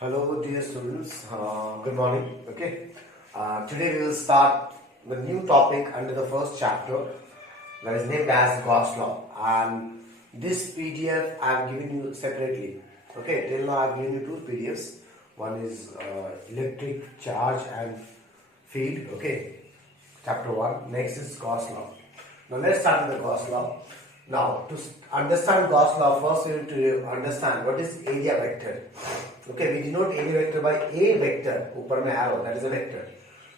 Hello, dear students. Good morning. Okay. Today we will start the new topic under the first chapter that is named as Gauss Law. And this PDF I am giving you separately. Okay. Till now I have given you two PDFs. One is electric charge and field. Okay. Chapter 1. Next is Gauss Law. Now let's start with the Gauss Law. Now to understand Gauss Law, first we need to understand what is area vector. Okay, we denote area vector by a vector, ऊपर में arrow, that is a vector.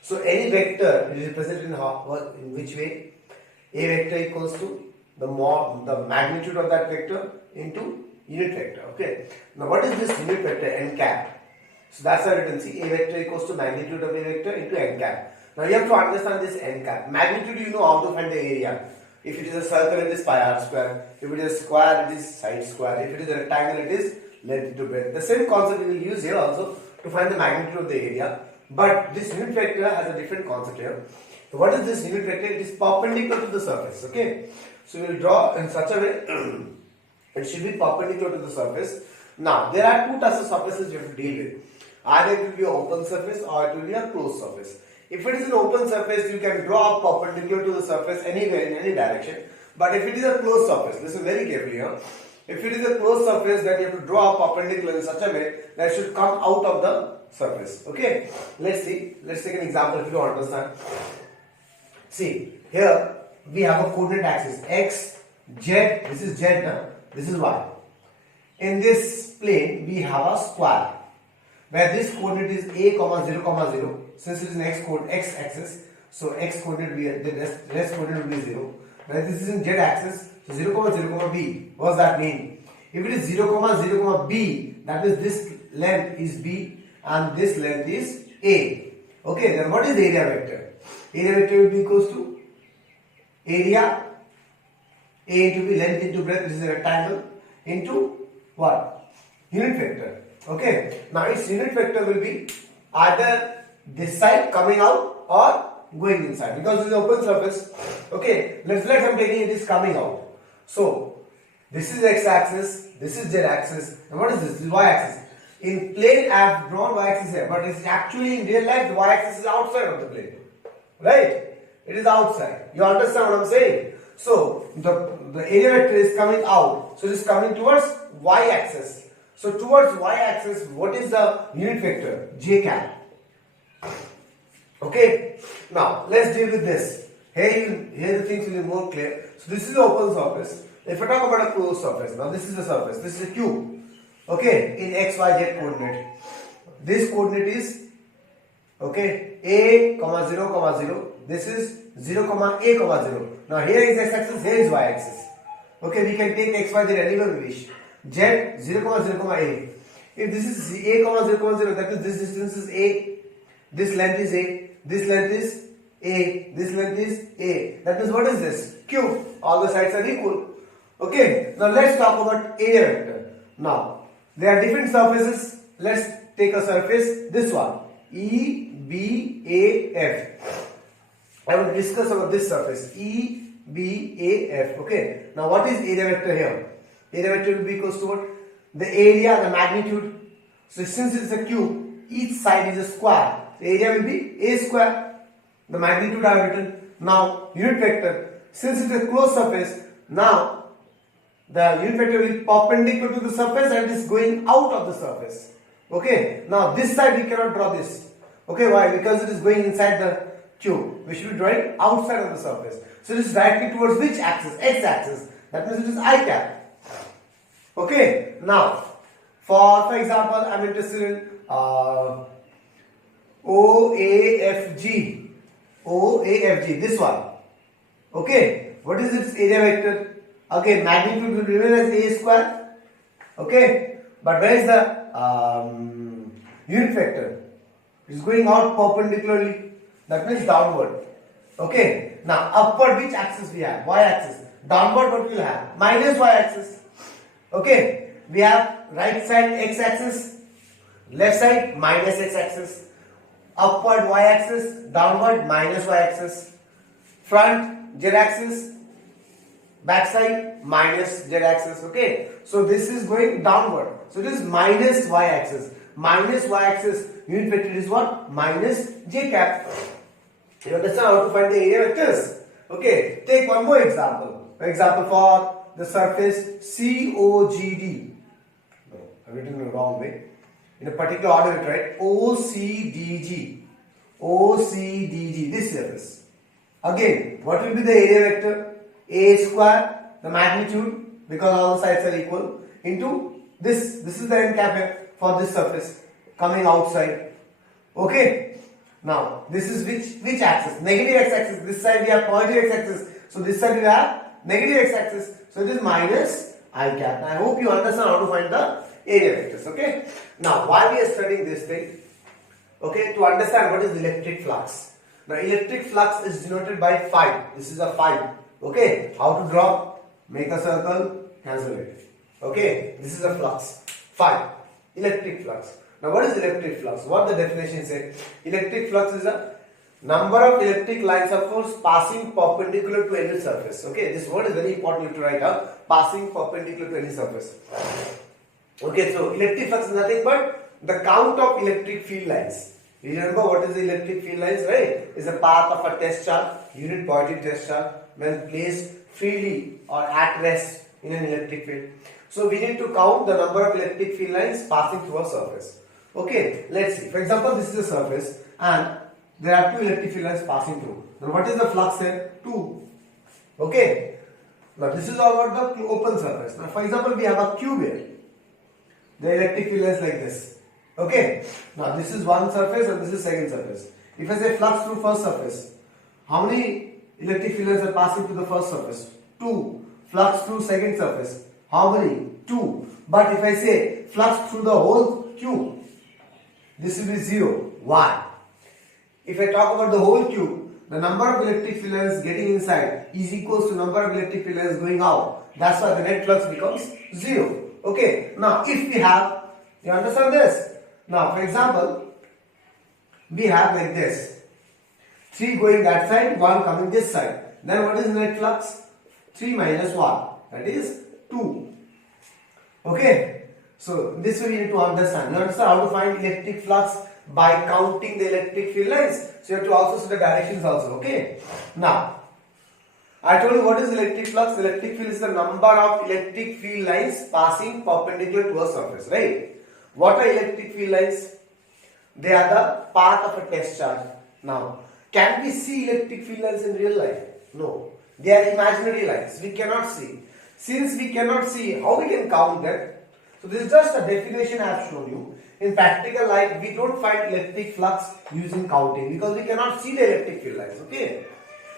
So any vector is represented in which way? A vector equals to the magnitude of that vector into unit vector. Okay. Now what is this unit vector? N cap. So that's how you can see a vector equals to magnitude of a vector into n cap. Now you have to understand this n cap. Magnitude, you know how to find the area. If it is a circle, it is pi r square. If it is a square, it is side square. If it is a rectangle, it is length into breadth. The same concept we will use here also to find the magnitude of the area. But this unit vector has a different concept here. So what is this unit vector? It is perpendicular to the surface. Okay. So we will draw in such a way it should be perpendicular to the surface. Now there are two types of surfaces you have to deal with. Either it will be an open surface or it will be a closed surface. If it is an open surface, you can draw perpendicular to the surface anywhere in any direction. But if it is a closed surface, listen very carefully here. If it is a closed surface, then you have to draw a perpendicular in such a way that it should come out of the surface. Okay, let's see. Let's take an example if you don't understand. See, here we have a coordinate axis x, z. This is z, na? This is y. In this plane, we have a square where this coordinate is a, 0, 0. Since it is an x axis, so x coordinate will be the rest coordinate will be 0. Where this is in z axis, so 0, 0, b. What does that mean? If it is 0, 0, b, that means this length is b and this length is a. Okay, then what is the area vector? Area vector will be equals to area a into b, length into breadth, this is a rectangle, into what? Unit vector. Okay, now its unit vector will be either this side coming out or going inside because it is an open surface. Okay, let's I'm taking it is coming out. So this is x axis, this is z axis, and what is this? This is y axis. In plane I have drawn y axis here, but it's actually in real life the y axis is outside of the plane. Right? It is outside. You understand what I'm saying? So the area vector is coming out. So it is coming towards y axis. So towards y axis, what is the unit vector? J cap. Okay. Now let's deal with this. Here the things will be more clear. So this is the open surface. If I talk about a closed surface, now this is the surface. This is a cube. Okay, in x, y, z coordinate. This coordinate is okay a, 0, 0. This is 0, a, 0. Now here is x-axis, here is y-axis. Okay, we can take x, y, z anywhere we wish. Z 0, 0, a. If this is a, 0, 0, that means this distance is a. This length is a. This length is a. This length is a. That means what is this? Cube. All the sides are equal. Okay. Now let's talk about area vector. Now there are different surfaces. Let's take a surface. This one. E, B, A, F. I will discuss about this surface. E, B, A, F. Okay. Now what is area vector here? Area vector will be equals to what? The area, the magnitude. So since it is a cube, each side is a square. The area will be a square. The magnitude I have written. Now unit vector. Since it is a closed surface, now the unit vector will be perpendicular to the surface and it is going out of the surface. Okay. Now this side we cannot draw this. Okay. Why? Because it is going inside the cube. We should be drawing outside of the surface. So it is directly towards which axis? X axis. That means it is I cap. Okay. Now, for example, I am interested in OAFG. OAFG. This one. Okay. What is its area vector? Again, magnitude will remain as a square. Okay. But where is the unit vector? It is going out perpendicularly. That means downward. Okay. Now, upward which axis we have? Y axis. Downward what we will have? Minus y axis. Okay. We have right side x axis, left side minus x axis, upward y axis, downward minus y axis, front z axis, backside minus z axis. Okay, so this is going downward, so it is minus y axis. minus y-axis unit vector is what? Minus j cap. You understand how to find the area vectors? Okay, take one more example. Example for the surface COGD. No, I've written in the wrong way. In a particular order, right? OCDG. OCDG, this surface. Again, what will be the area vector? A square, the magnitude, because all the sides are equal, into this. This is the n cap here for this surface coming outside. Okay. Now, this is which axis? Negative x-axis. This side we have positive x-axis. So this side we have negative x-axis. So it is minus I cap. I hope you understand how to find the area vectors. Okay. Now, why we are studying this thing? Okay, to understand what is electric flux. Now, electric flux is denoted by phi. This is a phi. Okay. How to draw? Make a circle. Cancel it. Okay. This is a flux. Phi. Electric flux. Now, what is electric flux? What the definition says? Electric flux is a number of electric lines of force passing perpendicular to any surface. Okay, this word is very important to write down. Passing perpendicular to any surface. Okay, so electric flux is nothing but the count of electric field lines. You remember what is the electric field lines, right? Is a path of a test charge, unit positive test charge, when placed freely or at rest in an electric field. So we need to count the number of electric field lines passing through a surface. Okay, let's see. For example, this is a surface and there are two electric field lines passing through. Then what is the flux here? 2. Okay. Now this is all about the open surface. Now for example, we have a cube here. The electric field lines like this. Okay. Now this is one surface and this is second surface. If I say flux through first surface, how many electric field lines are passing through the first surface? 2. Flux through second surface, how many? 2. But if I say flux through the whole cube, this will be 0. Why? If I talk about the whole cube, the number of electric field lines getting inside is equals to number of electric field lines going out. That's why the net flux becomes 0. Okay. Now, if we have, you understand this? Now, for example, we have like this. 3 going that side, 1 coming this side. Then what is net flux? 3 minus 1. That is 2. Okay. So this way you need to understand. You understand how to find electric flux by counting the electric field lines. So you have to also see the directions also. Okay. Now, I told you what is electric flux. Electric field is the number of electric field lines passing perpendicular to a surface. Right. What are electric field lines? They are the path of a test charge. Now, can we see electric field lines in real life? No. They are imaginary lines. We cannot see. Since we cannot see, how we can count them? So this is just a definition I have shown you. In practical life, we don't find electric flux using counting because we cannot see the electric field lines. Okay.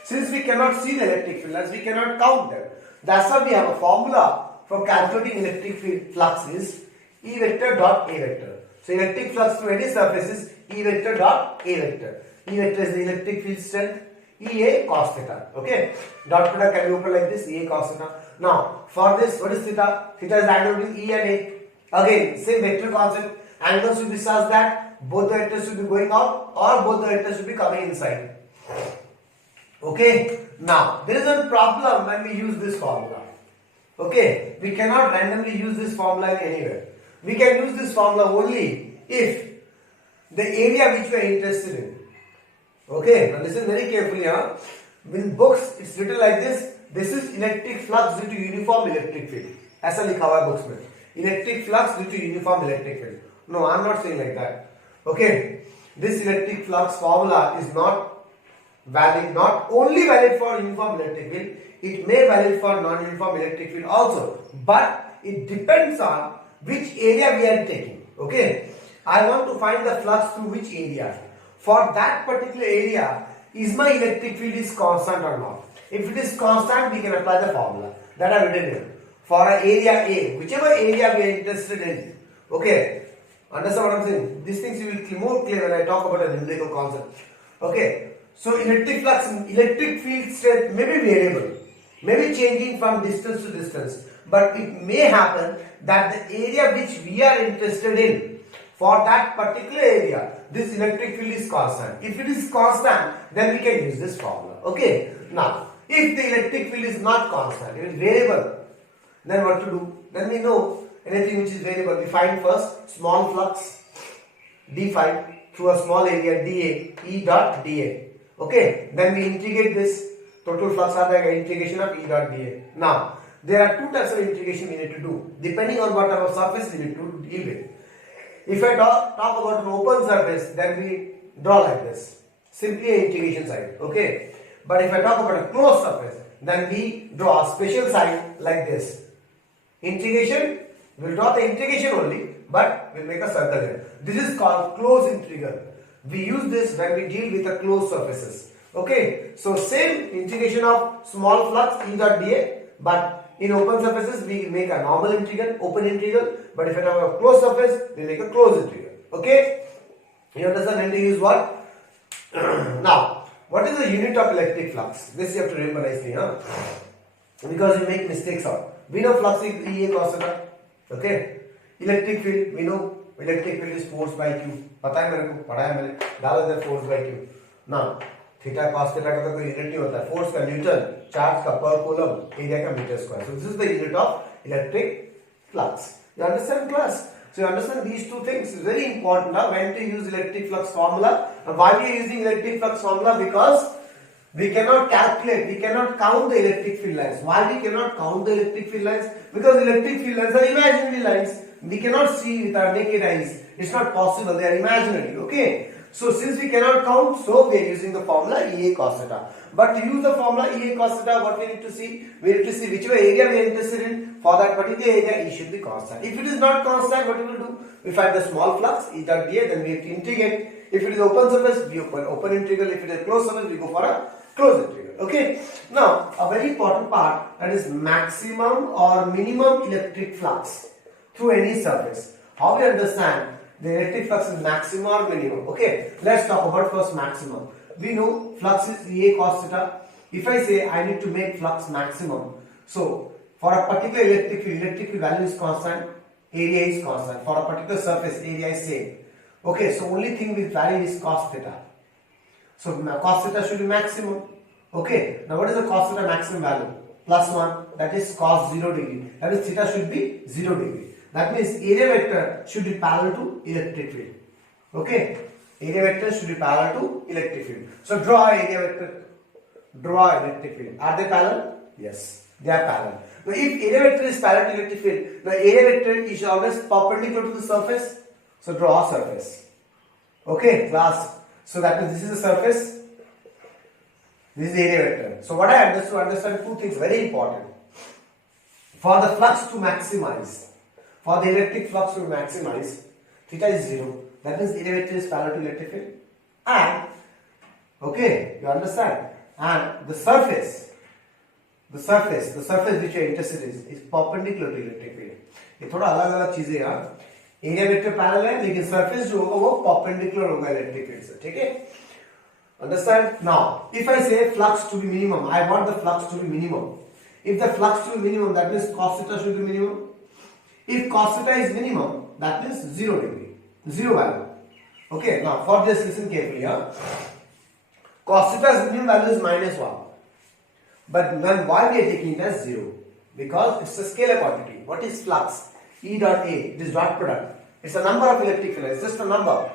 Since we cannot see the electric field lines, we cannot count them. That's why we have a formula for calculating electric field flux is E vector dot A vector. So electric flux through any surface is E vector dot A vector. E vector is the electric field strength. EA cos theta. Okay. Dot product can be opened like this. EA cos theta. Now, for this, what is theta? Theta is the angle between E and A. Again, same vector concept. Angles should be such that both the vectors should be going out or both the vectors should be coming inside. Okay. Now, there is a problem when we use this formula. Okay. We cannot randomly use this formula anywhere. We can use this formula only if the area which we are interested in. Okay. Now, listen very carefully. In books, it's written like this. This is electric flux due to uniform electric field. ऐसा लिखा हुआ है books में. Electric flux due to uniform electric field. No, I am not saying like that. Okay. This electric flux formula is not valid, not only valid for uniform electric field, it may valid for non-uniform electric field also. But it depends on which area we are taking. Okay. I want to find the flux through which area. For that particular area, is my electric field is constant or not? If it is constant, we can apply the formula that I have written here. For an area A, whichever area we are interested in. Okay. Understand what I am saying? These things you will be more clear when I talk about a numerical concept. Okay. So electric flux, electric field strength may be variable, may be changing from distance to distance. But it may happen that the area which we are interested in, for that particular area, this electric field is constant. If it is constant, then we can use this formula. Okay. Now, if the electric field is not constant, it is variable, then what to do? Then we know anything which is variable. We find first small flux. d phi through a small area dA, E dot dA. Okay, then we integrate this. Total flux aa jayega integration of E dot dA. Now there are two types of integration we need to do depending on what our surface we need to deal with. If I talk about an open surface, then we draw like this, simply an integration sign. Okay, but if I talk about a closed surface, then we draw a special sign like this. Integration, we'll draw the integration only, but we'll make a circle here. This is called closed integral. We use this when we deal with the closed surfaces. Okay, so same integration of small flux E dot dA, but in open surfaces we make a normal integral, open integral, but if I have a closed surface, we make a closed integral. Okay, you understand when to use what? Now, what is the unit of electric flux? This you have to remember nicely, huh? Because you make mistakes out. We know flux is EA cos theta. Okay, electric field, we know electric field is force by Q. पता है मेरे को, पढ़ा है मैंने, डाल देते force by Q. Now, theta cos theta का तो कोई यूनिट नहीं होता है. Force का न्यूटन, चार्ज का पर कूलम, एरिया का metre square. So this is the unit of electric flux. You understand, class? So you understand these two things is very important now when to use electric flux formula. And why we are using electric flux formula? Because we cannot calculate, we cannot count the electric field lines. Why we cannot count the electric field lines? Because electric field lines are imaginary lines. We cannot see with our naked eyes. It's not possible. They are imaginary. Okay. So since we cannot count, so we are using the formula EA cos theta. But to use the formula EA cos theta, what we need to see? We need to see whichever area we are interested in. For that particular area, E should be constant. If it is not constant, what we will do? We find the small flux, E dot dA, then we have to integrate. If it is open surface, we open integral. If it is closed surface, we go for a closed integral. Okay. Now, a very important part, that is maximum or minimum electric flux through any surface. How we understand the electric flux is maximum or minimum? Okay. Let's talk about first maximum. We know flux is EA cos theta. If I say I need to make flux maximum, so for a particular electric field value is constant, area is constant. For a particular surface, area is same. Okay, so only thing with value is cos theta. So cos theta should be maximum. Okay, now what is the cos theta maximum value? Plus 1, that is cos 0 degree. That is theta should be 0 degree. That means area vector should be parallel to electric field. Okay, area vector should be parallel to electric field. So draw area vector, draw electric field. Are they parallel? Yes, they are parallel. Now if area vector is parallel to electric field, the area vector is always perpendicular to the surface. So draw a surface. Okay, class. So that means this is the surface. This is the area vector. So what I understand two things very important. For the flux to maximize, for the electric flux to maximize, theta is 0. That means area vector is parallel to electric field. And okay, you understand? And the surface which you are interested in is perpendicular to electric field. ये थोड़ा अलग-अलग चीजें हैं. Area vector parallel है लेकिन surface जो होगा वो परपेंडिकुलर होगा इलेक्ट्रिक फील्ड से. ठीक है? Understand? Now, if I say flux to be minimum, I want the flux to be minimum. If the flux to be minimum, that means cos theta should be minimum. If cos theta is minimum, that means 0 degree, 0 value. Okay, now for this listen carefully. Cos theta's minimum value is -1. But then why we are taking it as 0? Because it's a scalar quantity. What is flux? E dot A, it is dot product. It's a number of electric field. It's just a number.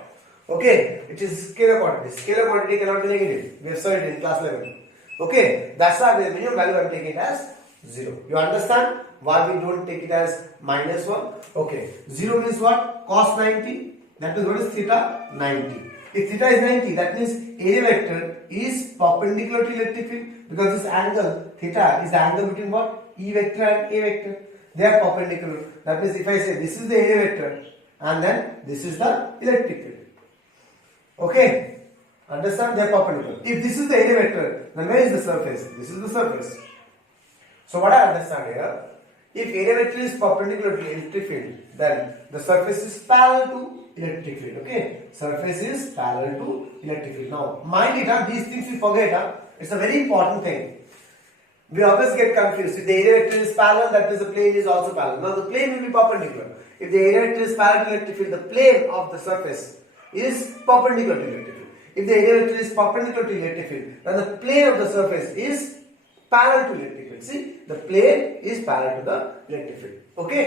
Okay, it is scalar quantity. Scalar quantity cannot be negative. We have studied in class 11. Okay, that's why the minimum value I am taking it as 0. You understand why we don't take it as -1? Okay, 0 means what? Cos 90. That means what is theta? 90. If theta is 90, that means area vector is perpendicular to electric field because this angle theta is the angle between what? E vector and A vector. They are perpendicular. That means if I say this is the area vector and then this is the electric field. Okay, understand? They are perpendicular. If this is the area vector, then where is the surface? This is the surface. So what I understand here, if area vector is perpendicular to electric field, then the surface is parallel to electric field. Okay, surface is parallel to electric field. Now, mind it, these things we forget. It's a very important thing. We always get confused. If the area vector is parallel, that means the plane is also parallel. Now, the plane will be perpendicular. If the area vector is parallel to electric field, the plane of the surface is perpendicular to electric field. If the area vector is perpendicular to electric field, then the plane of the surface is parallel to electric field. See, the plane is parallel to the electric field. Okay,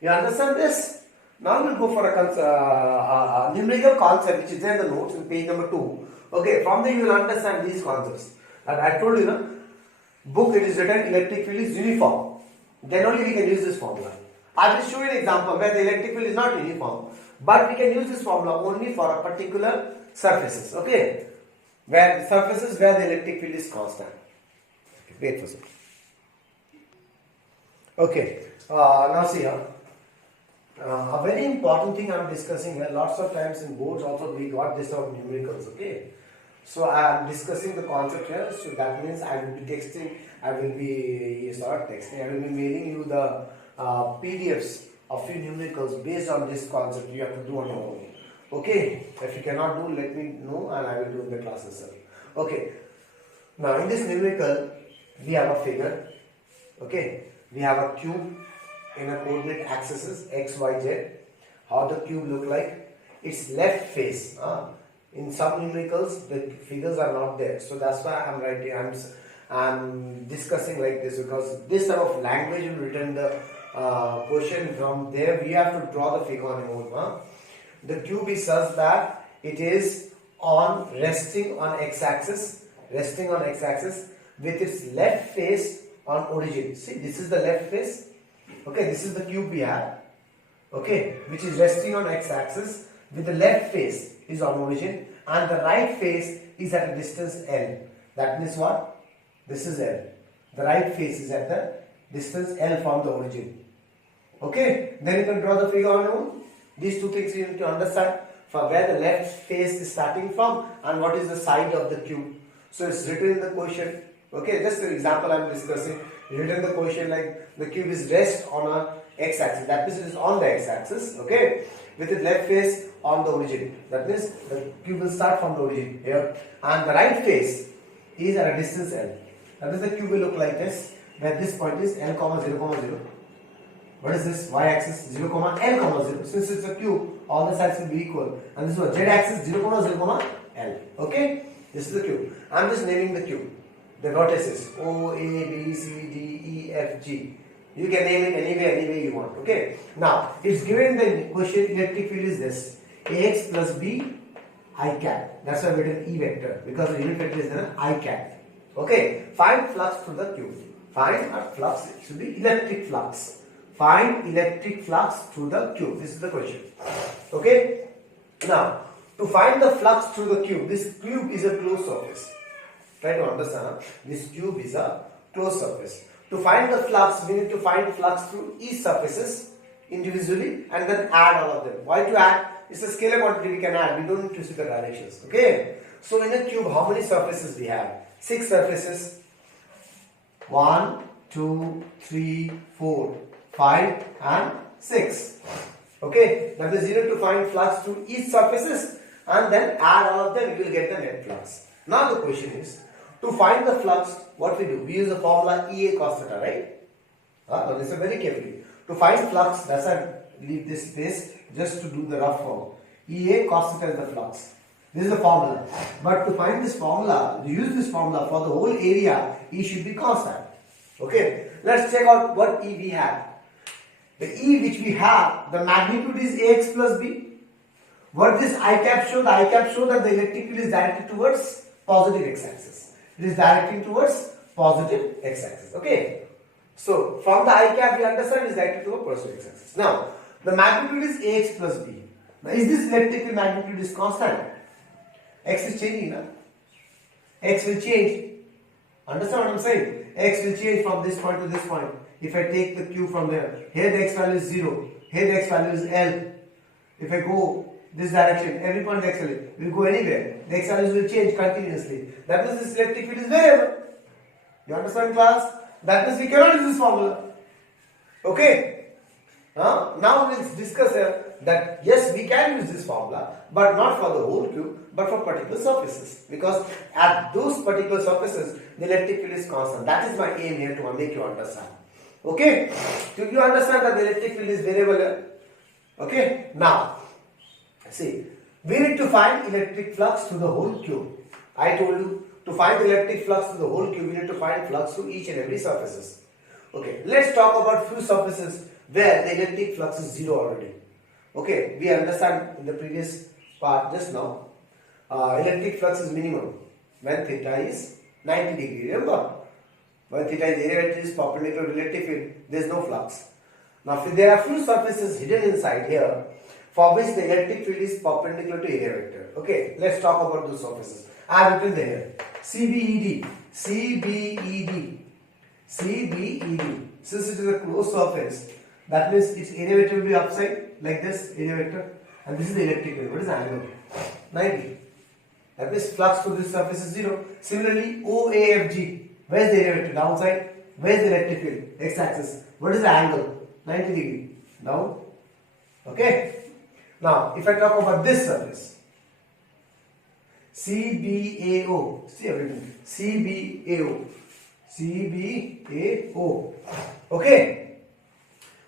you understand this? Now we'll go for a numerical concept which is there in the notes in page number 2. Okay, from there you will understand these concepts. And I told you, book it is written electric field is uniform. Then only we can use this formula. I will show you an example where the electric field is not uniform, but we can use this formula only for a particular surfaces. Okay, where surfaces where the electric field is constant. Okay, wait for a second. Okay, now see here. A very important thing I am discussing here. Lots of times in boards also we got this out numericals. Okay, so I am discussing the concept here. So that means I will be texting. I will be mailing you the PDFs of few numericals based on this concept. You have to do on your own. Okay, if you cannot do, let me know and I will do in the class itself. Okay, now in this numerical we have a figure. Okay, we have a cube in a coordinate axes x, y, z. How the cube look like? Its left face. In some numericals the figures are not there, so that's why I'm writing. I'm discussing like this because this type of language will return the question. From there we have to draw the figure on your own. The cube is such that it is resting on x-axis with its left face on origin. See, this is the left face. Okay, this is the cube we have. Okay, which is resting on x-axis with the left face is on origin and the right face is at a distance L. That means what? This is L. The right face is at the distance L from the origin. Okay, then you can draw the figure on your own. These two things you need to understand, from where the left face is starting from and what is the side of the cube. So it's written in the question. Okay, just an example I am discussing. Written in the question like the cube is rest on a x-axis. That means it is on the x-axis. Okay, with its left face on the origin. That means the cube will start from the origin here, and the right face is at a distance L. That means the cube will look like this, where this point is L, 0, 0. What is this? Y-axis 0, L, 0. Since it's a cube, all the sides will be equal. And this is Z-axis 0, 0, L. Okay, this is the cube. I am just naming the cube. The vertices O, A, B, C, D, E, F, G. You can name it any way you want. Okay. Now, it's given the question electric field is this: Ax plus B I cap. That's why we written E vector, because the unit vector is an I cap. Okay. Find flux through the cube. Find a flux. It should be electric flux. Find electric flux through the cube. This is the question. Okay. Now, to find the flux through the cube, this cube is a closed surface. Try to understand. This cube is a closed surface. To find the flux, we need to find flux through each surfaces individually and then add all of them. Why to add? It's a scalar quantity we can add. We don't need to see the directions. Okay. So in a cube, how many surfaces we have? 6 surfaces. 1, 2, 3, 4, 5 and 6. Okay. That is, you need to find flux through each surfaces and then add all of them. You will get the net flux. Now the question is, to find the flux, what we do? We use the formula EA cos theta, right? Now listen very carefully. To find flux, that's why I leave this space just to do the rough form. EA cos theta is the flux. This is the formula. But to find this formula, you use this formula for the whole area, E should be constant. Okay, let's check out what E we have. The E which we have, the magnitude is Ax plus B. What this I cap show? The I cap show that the electric field is directed towards positive x-axis. It is directing towards positive x-axis. Okay. So from the I cap we understand it is directed towards positive x-axis. Now the magnitude is Ax plus B. Now is this electric field magnitude is constant? X is changing, na? X will change. Understand what I am saying? X will change from this point to this point. If I take the cube from there, here the x value is 0, here the x value is L. If I go this direction, every point x value will go anywhere. The x values will change continuously. That means this electric field is variable. You understand, class? That means we cannot use this formula. Okay. Now let's discuss here that yes, we can use this formula, but not for the whole cube, but for particular surfaces. Because at those particular surfaces, the electric field is constant. That is my aim here to make you understand. Okay. Do you understand that the electric field is variable here? Okay. Now, see, we need to find electric flux through the whole cube. I told you to find electric flux through the whole cube, we need to find flux through each and every surfaces. Okay, let's talk about few surfaces where the electric flux is 0 already. Okay, we understand in the previous part just now, electric flux is minimum when theta is 90 degree. Remember, when theta is area vector is perpendicular to electric field, there is no flux. Now, if there are few surfaces hidden inside here, for which the electric field is perpendicular to area vector. Okay, let's talk about those surfaces. I have written there CBED, CBED, CBED. Since it is a closed surface, that means its area vector will be upside like this area vector, and this is the electric field. What is the angle? 90. That means flux to this surface is 0. Similarly, OAFG. Where is the area vector? Downside. Where is the electric field? X-axis. What is the angle? 90 degree. Down. Okay. Now, if I talk about this surface, CBAO. See everything. CBAO. CBAO. Okay.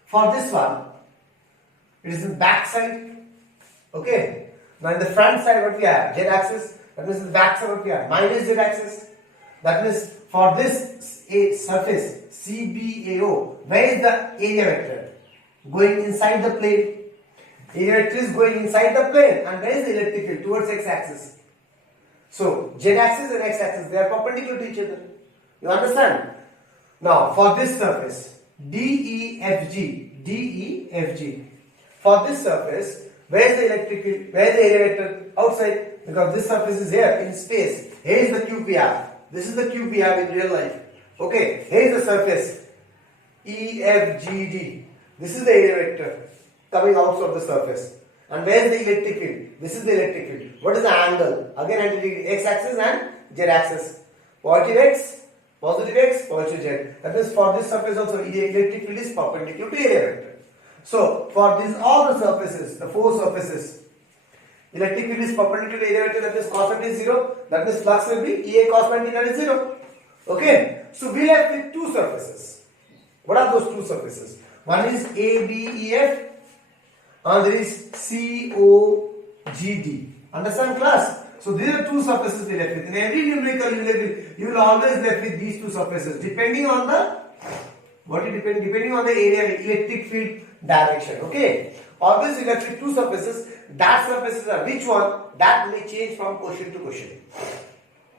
For this one, it is in back side. Okay. Now in the front side, what we have? Z axis. That means in the back side, what we have? Minus Z axis. That means for this surface CBAO, where is the area vector? Going inside the plane. Area vector is going inside the plane, and where is the electric field? Towards x axis. So Z axis and x axis, they are perpendicular to each other. You understand? Now for this surface DEFG, DEFG. For this surface, where is the electric field? Where is the area vector? Outside, because this surface is here in space. Here is the cube we have. This is the cube we have in real life. Okay, here is the surface EFGD. This is the area vector coming out of the surface. And where is the electric field? This is the electric field. What is the angle? Again, 90 degree, x axis and z axis. Positive x, positive z. That means for this surface also, the electric field is perpendicular to area vector. So for these all the surfaces, the four surfaces, electric field is perpendicular to area vector. That means cos theta is 0. That means flux will be EA cos 90 is 0. Okay. So we left with two surfaces. What are those two surfaces? One is ABEF, and there is COGD. Understand, class? So these are two surfaces we left with. In every numerical you will always left with these two surfaces, depending on the depending on the area electric field direction. Okay. Always we left with two surfaces. That surfaces are which one? That may change from question to question.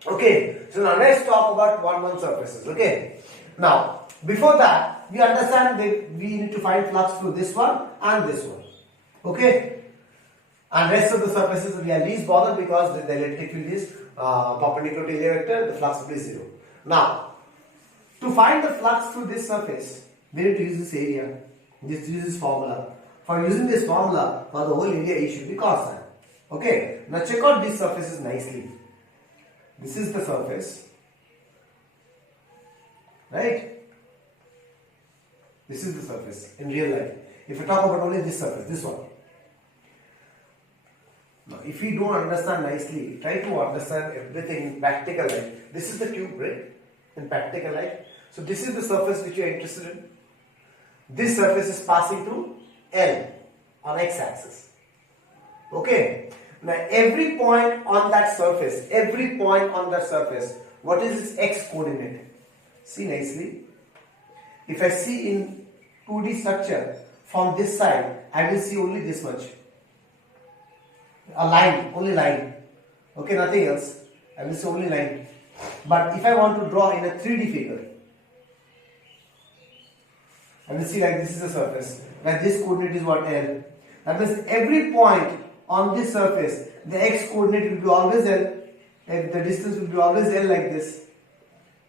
Okay. So now let's talk about one surfaces. Okay. Now before that, we understand that we need to find flux through this one and this one. Okay. And rest of the surfaces we are least bothered because the electric field is perpendicular to area vector, the flux will be 0. Now, to find the flux through this surface, we need to use this area. Just use this formula. For using this formula, for the whole area, it should be cos phi. Okay. Now check out these surfaces nicely. This is the surface, right? This is the surface in real life. If we talk about only this surface, this one. Now, if we don't understand nicely, try to understand everything in practical life. This is the cube, right? In practical life. So this is the surface which you are interested in. This surface is passing through L on x-axis. Okay. Now every point on that surface, what is its x coordinate? See nicely. If I see in 2D structure, from this side, I will see only this much. A line, only line. Okay, nothing else. I will see only line. But if I want to draw in a 3D figure, I will see like this is the surface. Like this coordinate is what? L. That means every point on this surface, the x coordinate will be always L. And the distance will be always L like this.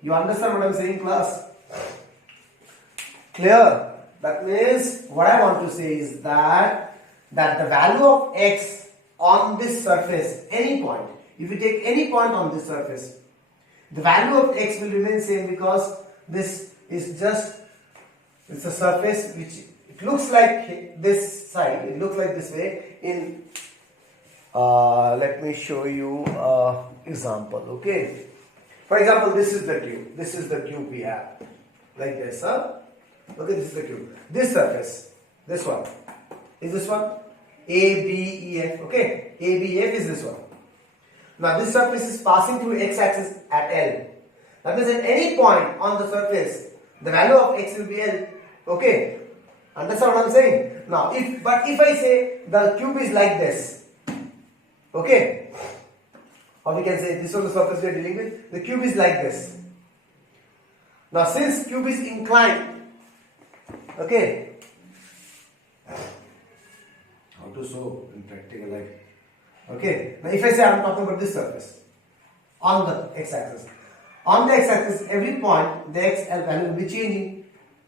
You understand what I am saying, class? Clear? That means what I want to say is that the value of x on this surface, any point, if you take any point on this surface, the value of x will remain same because this is just, it's a surface which it looks like this side, it looks like this way in, let me show you example, okay. For example, this is the cube we have, like this, huh? Okay, this is the cube. This surface, this one, is this one? ABEF, okay? ABEF is this one. Now this surface is passing through x-axis at L. That means at any point on the surface, the value of x will be L. Okay? Understand what I am saying? Now, if I say the cube is like this, okay, or we can say this was the surface we are dealing with. The cube is like this. Now, since cube is inclined, okay, how to show in practical life? Okay, now if I say I am talking about this surface on the x-axis. On the x-axis, every point the x value will be changing.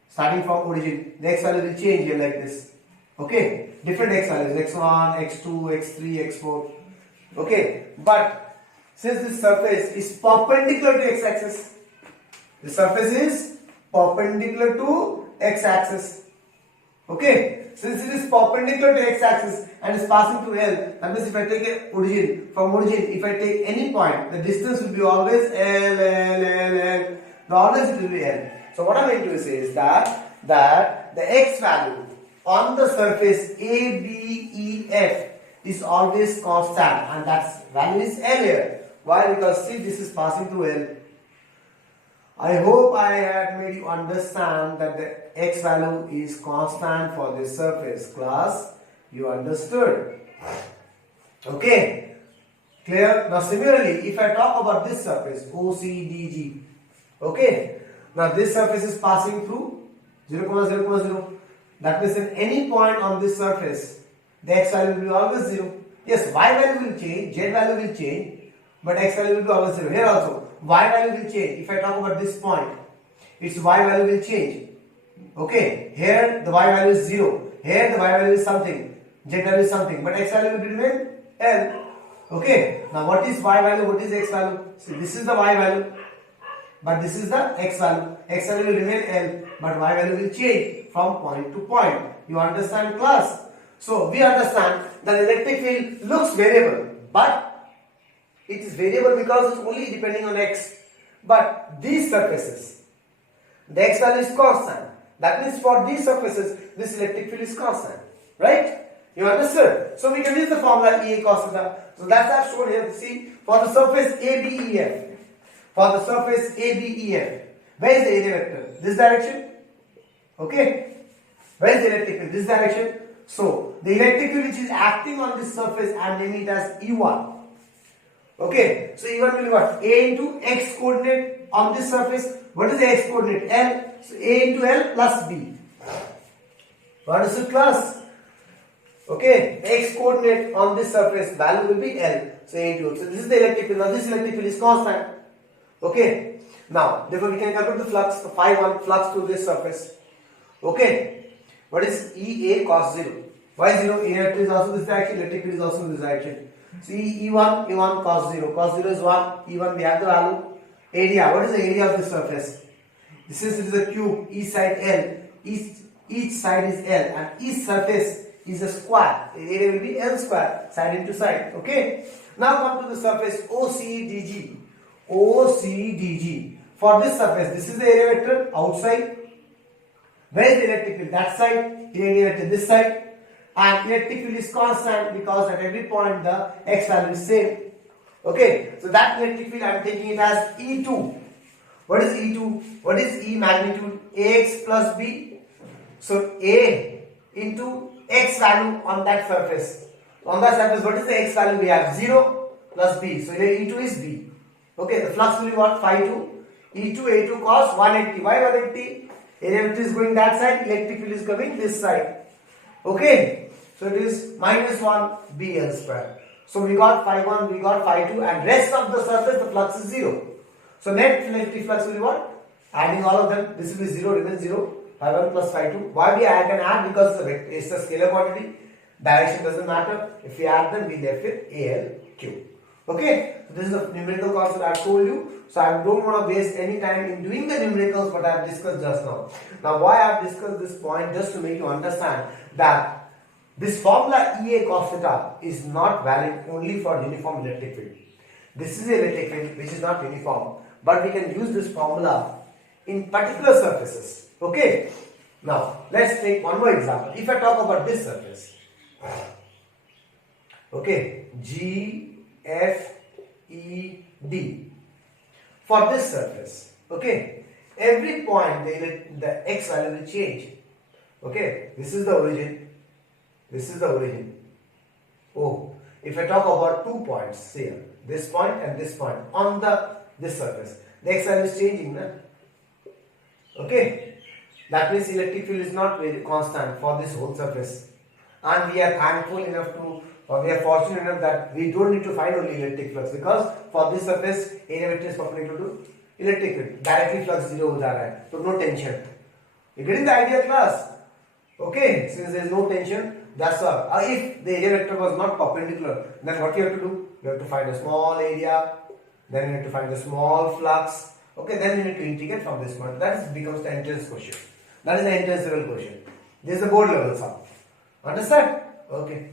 Starting from origin, the x value will change here like this. Okay, different x values, x1, x2, x3, x4. Okay, but since this surface is perpendicular to x-axis, the surface is perpendicular to x-axis. Okay, since it is perpendicular to x-axis and is passing through L, that means if I take a origin, from origin, if I take any point, the distance will be always L, L, L, L. Always it will be L. So what I'm going to say is that the x value on the surface ABEF is always constant, and that value is L here. Why? Because see, this is passing through L. I hope I had made you understand that the x value is constant for this surface. Class, you understood? Okay, clear? Now similarly, if I talk about this surface OCDG, okay, now this surface is passing through 0, 0, 0. That means at any point on this surface, the x value will be always 0. Yes, y value will change, z value will change, but x value will be always 0. Here also, y value will change. If I talk about this point, its y value will change. Okay, here the y value is 0. Here the y value is something, z value is something, but x value will remain L. Okay, now what is y value, what is x value? See, this is the y value, but this is the x value. X value will remain L, but y value will change from point to point. You understand, class? So we understand that electric field looks variable, but it is variable because it's only depending on x. But these surfaces, the x value is constant. That means for these surfaces, this electric field is constant. Right? You understood? So we can use the formula EA cos theta. So that's I've shown here. See, for the surface ABEF, for the surface ABEF, where is the area vector? This direction. Okay. Where is the electric field? This direction. So the electric field which is acting on this surface, I am naming it as E1. Okay. So E1 will be what? A into x coordinate on this surface. What is the x coordinate? L. So A into L plus B. What is the class? Okay. X coordinate on this surface value will be L. So A into L. So this is the electric field. Now this electric field is constant. Okay. Now therefore we can calculate the flux, the phi 1 flux to this surface. Okay. What is EA cos 0? Why 0? Electric is also this direction, electric field is also in this direction. See E1, E1 cos 0. Cos 0 is 1. E1 we have the value. Area. What is the area of the surface? Since it is a cube, each side L. Each side is L and each surface is a square. The area will be L square, side into side. Okay. Now come to the surface OCDG. OCDG. For this surface, this is the area vector outside. Where is the electric field? That side. The area vector this side. And electric field is constant because at every point the x value is same. Okay. So that electric field I am taking it as E2. What is E2? What is E magnitude? Ax plus B. So A into x value on that surface. On that surface, what is the x value we have? 0 plus B. So E2 is B. Okay, the flux will be what? Phi 2. E2 A2 cos 180. Why 180? Area vector is going that side, electric field is coming this side. Okay, so it is minus 1 BL square. So we got phi 1, we got phi 2, and rest of the surface the flux is 0. So net electric flux will be what? Adding all of them, this will be 0, remains 0. Phi 1 plus phi 2. Why we can add? Because it's a scalar quantity. Direction doesn't matter. If we add them, we left with AL cube. Okay, so this is a numerical concept I have told you. So I don't want to waste any time in doing the numericals what I have discussed just now. Now why I have discussed this point, just to make you understand that this formula EA cos theta is not valid only for uniform electric field. This is an electric field which is not uniform, but we can use this formula in particular surfaces. Okay, now let's take one more example. If I talk about this surface, okay, G, F, E, D. For this surface, okay, every point the x value will change. Okay, this is the origin. This is the origin. Oh, if I talk about 2 points here, this point and this point on this surface, the x value is changing, na? Okay, that means electric field is not very constant for this whole surface, and we are thankful enough to, or we are fortunate enough that we don't need to find only electric flux, because for this surface area vector is perpendicular to electric field, directly flux 0 हो जा रहा है, so no tension. You getting the idea, class? Okay, since there is no tension, that's all. If the area vector was not perpendicular, then what you have to do? You have to find a small area, then you have to find a small flux. Okay, then you need to integrate from this point. That becomes the entrance question. That is the entrance level question. This is the board level sum. Understand? Okay.